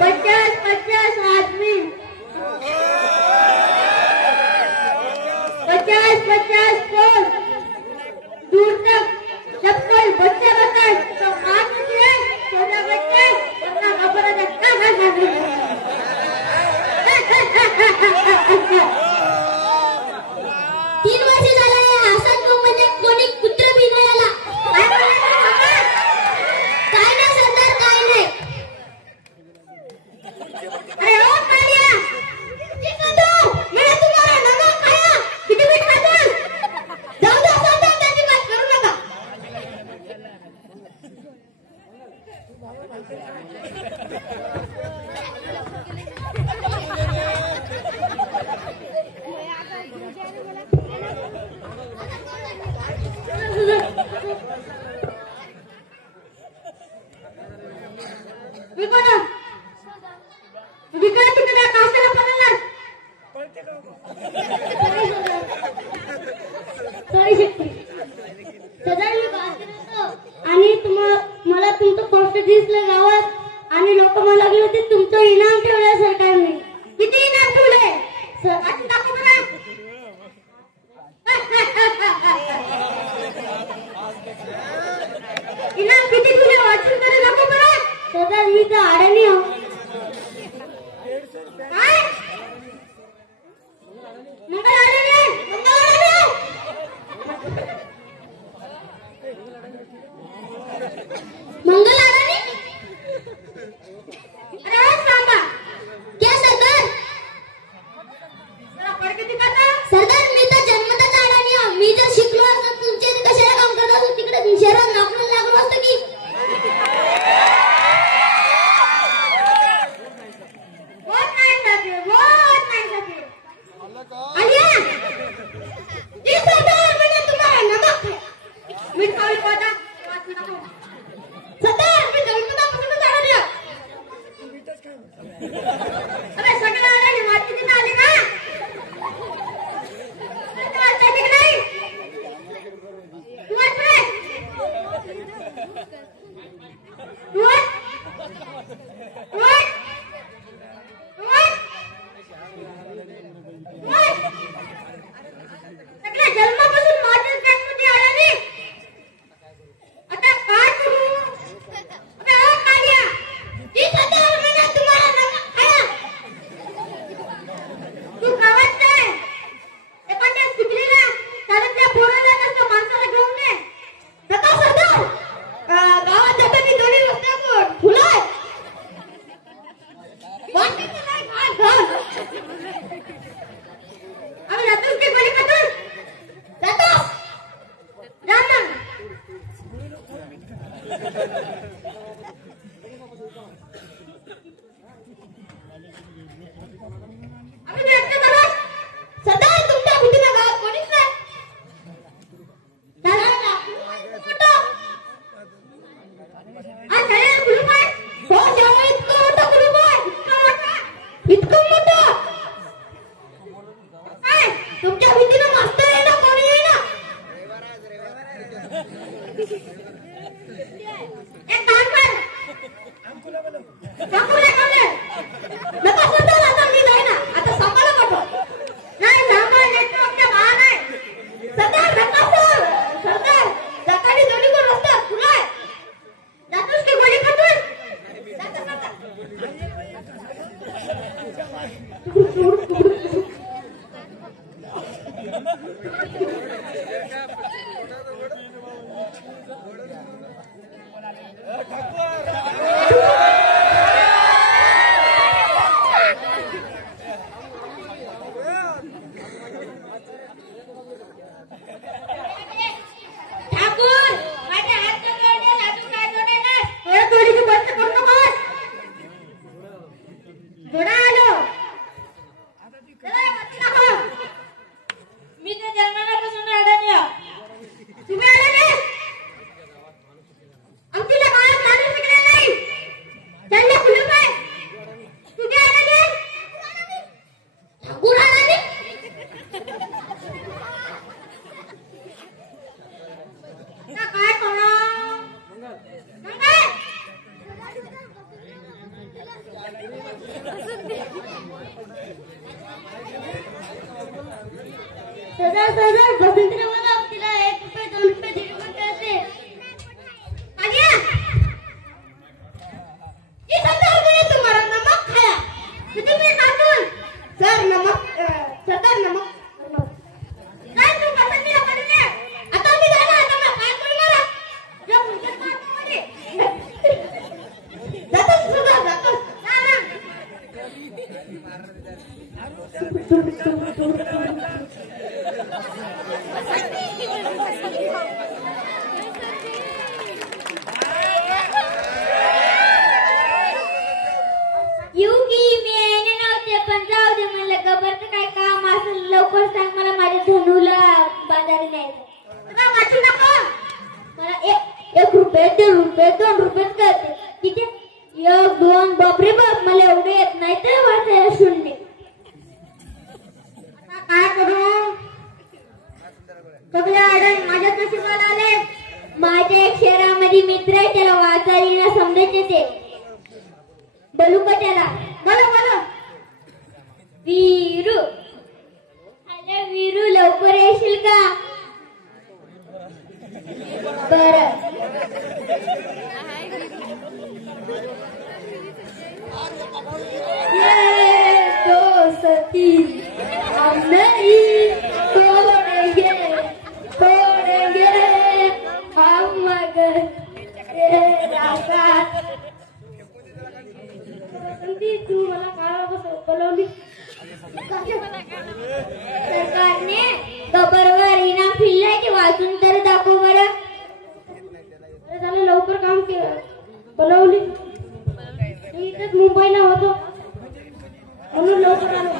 50 आदमी, 50 pole दूर तक जब कोई बच्चे बताए तो मान लीजिए छोटे बच्चे अपना खबर तीन वर्ष झाले हसन मध्ये कोणी कुत्र बी नाही आला काय नाही सरदार काय नाही अरे ओ कालिया किती खातो मला तुम्हाला नवा खाया किती मी खातो जाऊ दे सरदार त्याची बात करू नका तिकडे कास्ताला पडला सॉरी शक्ती सदा मी बाहेर होतो आणि मला तुमचं पोस्टर दिसलं गावात आणि लोक मला लागले होते तुमचं इनाम ठेवलंय सरकारने किती इनाम ठेवलंय सर दाखव बरं इनाम किती ठेवले वाचून करे दाखव बरं सदा मी तर अडाणी हो काय मंगल अडाणी मंगल अडाणी अरे सांगा क्या सरदार जरा पडके दिखाता सरदार मी तर जन्मताच अडाणी आहे मी जर शिकलो असतो तुमच्या इथे कशाला काम करत असतो तिकडे शहरात नोकरीला लागलो असतो की सदा सदा बसंतरे मला तिला 1 रुपये 2 रुपये 3 रुपये कळते आज्ञा ये सरकार ने तुम्हारा नमक खाया किती मी काढून सर नमक सरकार नमक काय तू पसंत नाही पडले आता मी जाणार आता मला काय करू मला जो मुझे मारते जातो सुगा जातो काय काम असेल लवकर सांग मला माझ्या धनुला बाजारी न्यायचं वाचू नको मला 1 रुपये 2 रुपये 2 रुपये करते किती 1 2 बापरे बाप मला एवढे येत नाही तर वाचायला शून्य काय करू सगळे आडन माझ्या नशिबाला आले माझ्या एक शहरामध्ये मित्र आहे त्याला वाचायला समजायचे ते बोलू का त्याला बोलो बोलो वीरू अरे वीरू लवकर येशील का बरं ये दोस्ती हम नहीं तोड़ेंगे हम मगर तेरा साथ तू मला काळा बोलवली सरकारने गबरवर इनाम फिरलाय की वाचून तर दाखव बरं झालं लवकर काम केलं बोलवली इथेच मुंबईला होतो म्हणून लवकर आलो